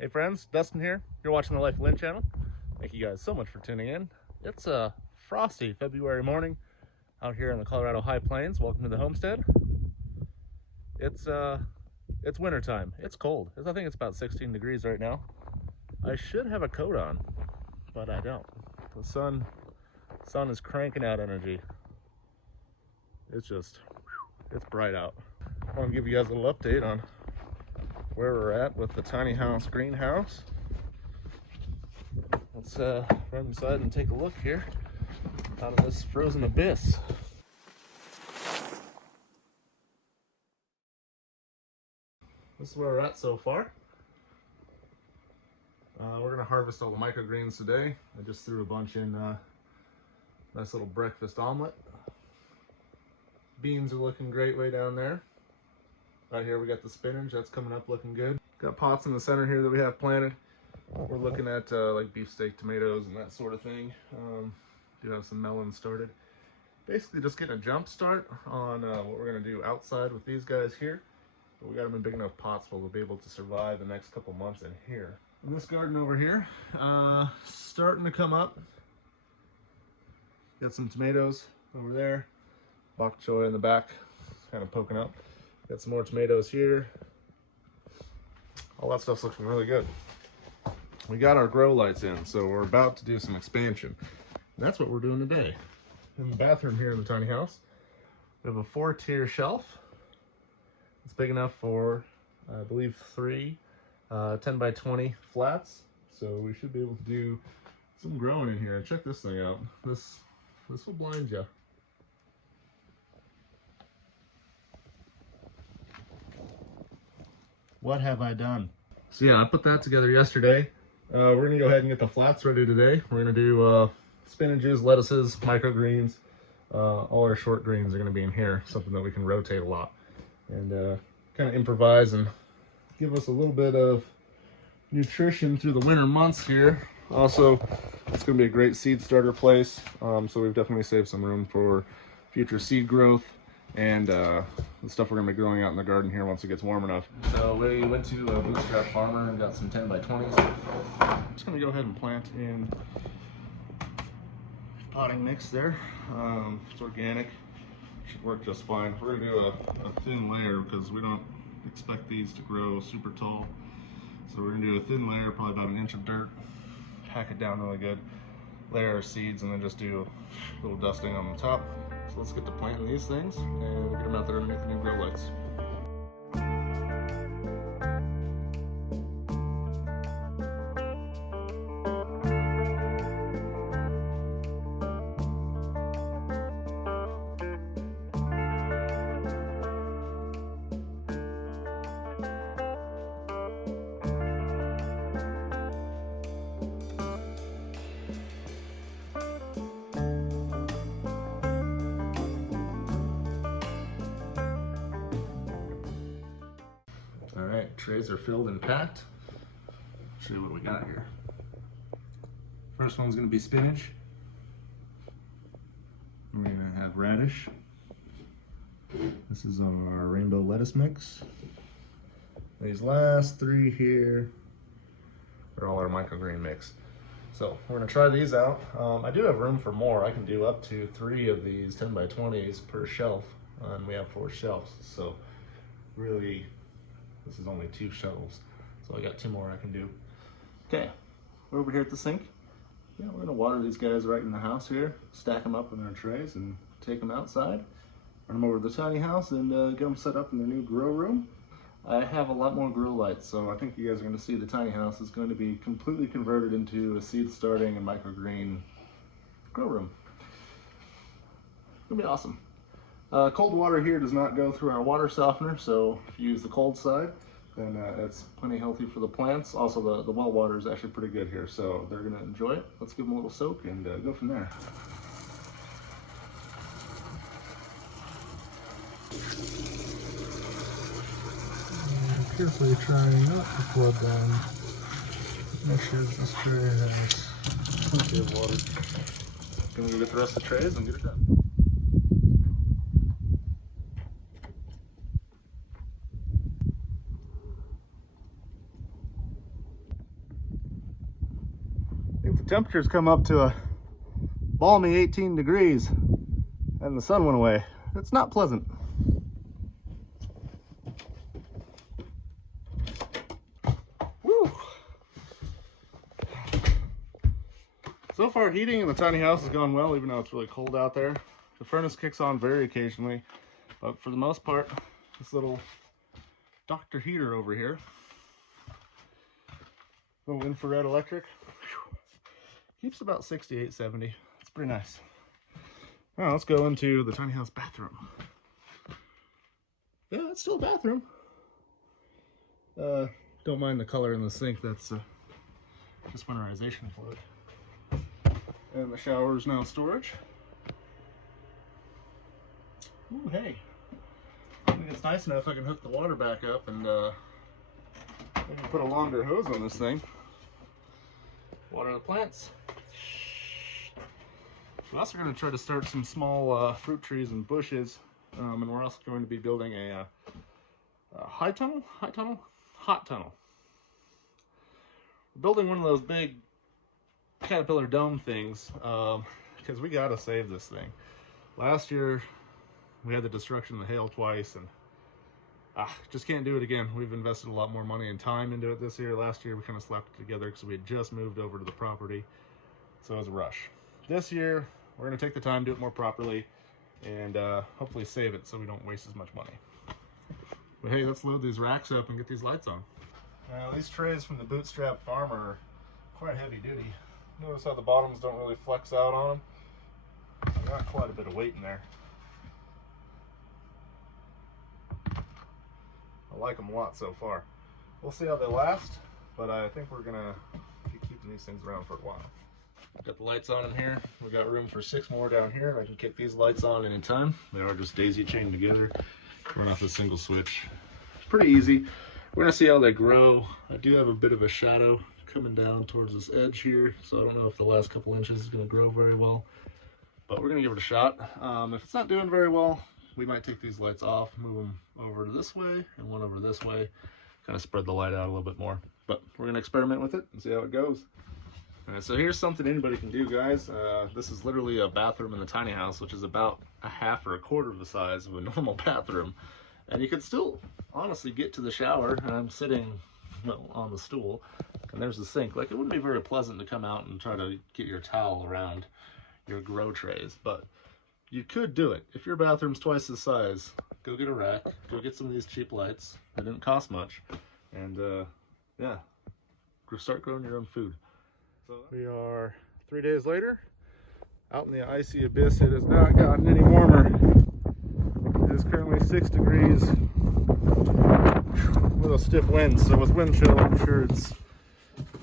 Hey friends, Dustin here. You're watching the Life of Lynn channel. Thank you guys so much for tuning in. It's a frosty February morning out here in the Colorado High Plains. Welcome to the homestead. It's winter time. It's cold. I think it's about 16 degrees right now. I should have a coat on, but I don't. The sun is cranking out energy. It's bright out. I want to give you guys a little update on where we're at with the tiny house greenhouse. Let's run inside and take a look here out of this frozen abyss. This is where we're at so far. We're gonna harvest all the microgreens today. I just threw a bunch in nice little breakfast omelet. Beans are looking great way down there. Right here we got the spinach, that's coming up looking good. Got pots in the center here that we have planted. We're looking at like beefsteak tomatoes and that sort of thing. Do have some melons started. Basically just getting a jump start on what we're gonna do outside with these guys here. But we got them in big enough pots where we'll be able to survive the next couple months in here. And this garden over here, starting to come up. Got some tomatoes over there. Bok choy in the back, kind of poking up. Got some more tomatoes here. All that stuff's looking really good. We got our grow lights in, so we're about to do some expansion. And that's what we're doing today. In the bathroom here in the tiny house, we have a 4-tier shelf. It's big enough for, I believe, 3 10 by 20 flats. So we should be able to do some growing in here. And check this thing out. This will blind you. What have I done? So yeah, I put that together yesterday. We're gonna go ahead and get the flats ready today. We're gonna do spinaches, lettuces, microgreens. All our short greens are gonna be in here, something that we can rotate a lot. And kind of improvise and give us a little bit of nutrition through the winter months here. Also, it's gonna be a great seed starter place. So we've definitely saved some room for future seed growth and the stuff we're gonna be growing out in the garden here once it gets warm enough. So we went to a bootstrap farmer and got some 10 by 20s. I'm just gonna go ahead and plant in potting mix there. It's organic, should work just fine. We're gonna do a thin layer because we don't expect these to grow super tall. So we're gonna do a thin layer, probably about 1 inch of dirt, pack it down really good, layer our seeds, and then just do a little dusting on the top. So let's get to planting these things and get them out there underneath the new grow lights. All right, trays are filled and packed. Show you what we got here. First one's gonna be spinach. We're gonna have radish. This is our rainbow lettuce mix. These last 3 here are all our microgreen mix. So we're gonna try these out. I do have room for more. I can do up to 3 of these 10 by 20s per shelf, and we have 4 shelves. So really, this is only 2 shelves, so I got 2 more I can do. Okay, we're over here at the sink. Yeah, we're gonna water these guys right in the house here, stack them up in their trays and take them outside, run them over to the tiny house and get them set up in their new grow room. I have a lot more grow lights, so I think you guys are gonna see the tiny house is going to be completely converted into a seed starting and microgreen grow room. It's gonna be awesome. Cold water here does not go through our water softener, so if you use the cold side, then it's plenty healthy for the plants. Also, the well water is actually pretty good here, so they're gonna enjoy it. Let's give them a little soak and go from there. Carefully trying not to flood them. Make sure this tray has plenty of water. Gonna go get the rest of the trays and get it done. If the temperatures come up to a balmy 18 degrees and the sun went away, it's not pleasant. Woo! So far, heating in the tiny house has gone well, even though it's really cold out there. The furnace kicks on very occasionally, but for the most part, this little Dr. Heater over here, little infrared electric, keeps about 68, 70. It's pretty nice. Now let's go into the tiny house bathroom. Yeah, it's still a bathroom. Don't mind the color in the sink. That's just winterization fluid. And the shower is now storage. Ooh, hey. I think it's nice enough I can hook the water back up and maybe put a longer hose on this thing. Water the plants. We're also going to try to start some small fruit trees and bushes, and we're also going to be building a hot tunnel. We're building one of those big caterpillar dome things because we got to save this thing. Last year we had the destruction of the hail twice, and just can't do it again. We've invested a lot more money and time into it this year. Last year we kind of slapped it together because we had just moved over to the property, so it was a rush. This year we're going to take the time, do it more properly, and hopefully save it so we don't waste as much money. But hey, let's load these racks up and get these lights on. Now these trays from the Bootstrap Farm are quite heavy duty. Notice how the bottoms don't really flex out on them. Got quite a bit of weight in there. I like them a lot so far. We'll see how they last, but I think we're gonna keep keeping these things around for a while. Got the lights on in here. We got room for 6 more down here. I can kick these lights on anytime. They are just daisy chained together. Run off a single switch. Pretty easy. We're gonna see how they grow. I do have a bit of a shadow coming down towards this edge here, so I don't know if the last couple inches is gonna grow very well, but we're gonna give it a shot. If it's not doing very well, we might take these lights off, move them over to this way and one over this way, kind of spread the light out a little bit more. But we're gonna experiment with it and see how it goes. All right, so here's something anybody can do, guys. This is literally a bathroom in the tiny house, which is about a half or a quarter of the size of a normal bathroom. And you can still honestly get to the shower. And I'm sitting on the stool, and there's the sink. Like, it wouldn't be very pleasant to come out and try to get your towel around your grow trays, but you could do it. If your bathroom's twice the size, go get a rack, go get some of these cheap lights. They didn't cost much, and yeah, start growing your own food. So we are 3 days later, out in the icy abyss. It has not gotten any warmer. It is currently 6 degrees with a stiff wind, so with wind chill, I'm sure it's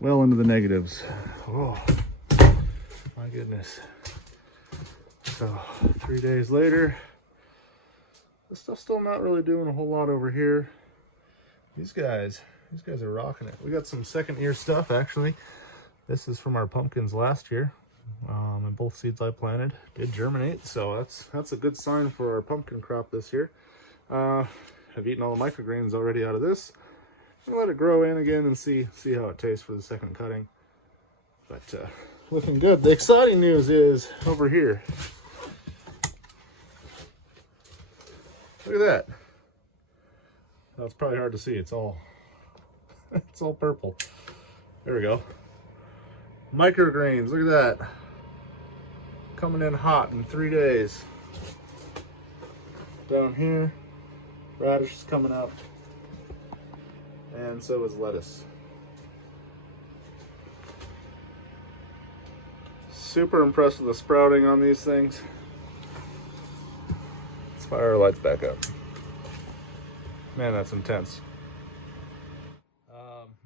well into the negatives. Oh, my goodness. So 3 days later, this stuff's still not really doing a whole lot over here. These guys are rocking it. We got some second year stuff, actually. This is from our pumpkins last year, and both seeds I planted did germinate, so that's a good sign for our pumpkin crop this year. I've eaten all the microgreens already out of this. I'm gonna let it grow in again and see how it tastes for the second cutting. But looking good. The exciting news is over here. Look at that. Now, it's probably hard to see. It's all it's all purple. There we go. Microgreens. Look at that. Coming in hot in 3 days. Down here, radish is coming up, and so is lettuce. Super impressed with the sprouting on these things. Let's fire our lights back up. Man, that's intense.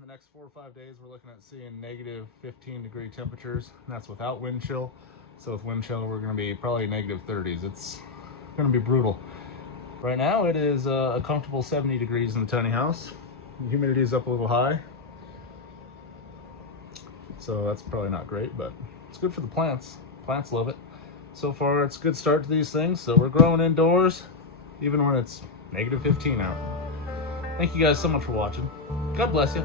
The next 4 or 5 days, we're looking at seeing negative 15-degree temperatures. And that's without wind chill. So with wind chill, we're going to be probably negative 30s. It's going to be brutal. Right now, it is a comfortable 70 degrees in the tiny house. The humidity is up a little high, so that's probably not great, but it's good for the plants. Plants love it. So far, it's a good start to these things. So we're growing indoors, even when it's negative 15 out. Thank you guys so much for watching. God bless you.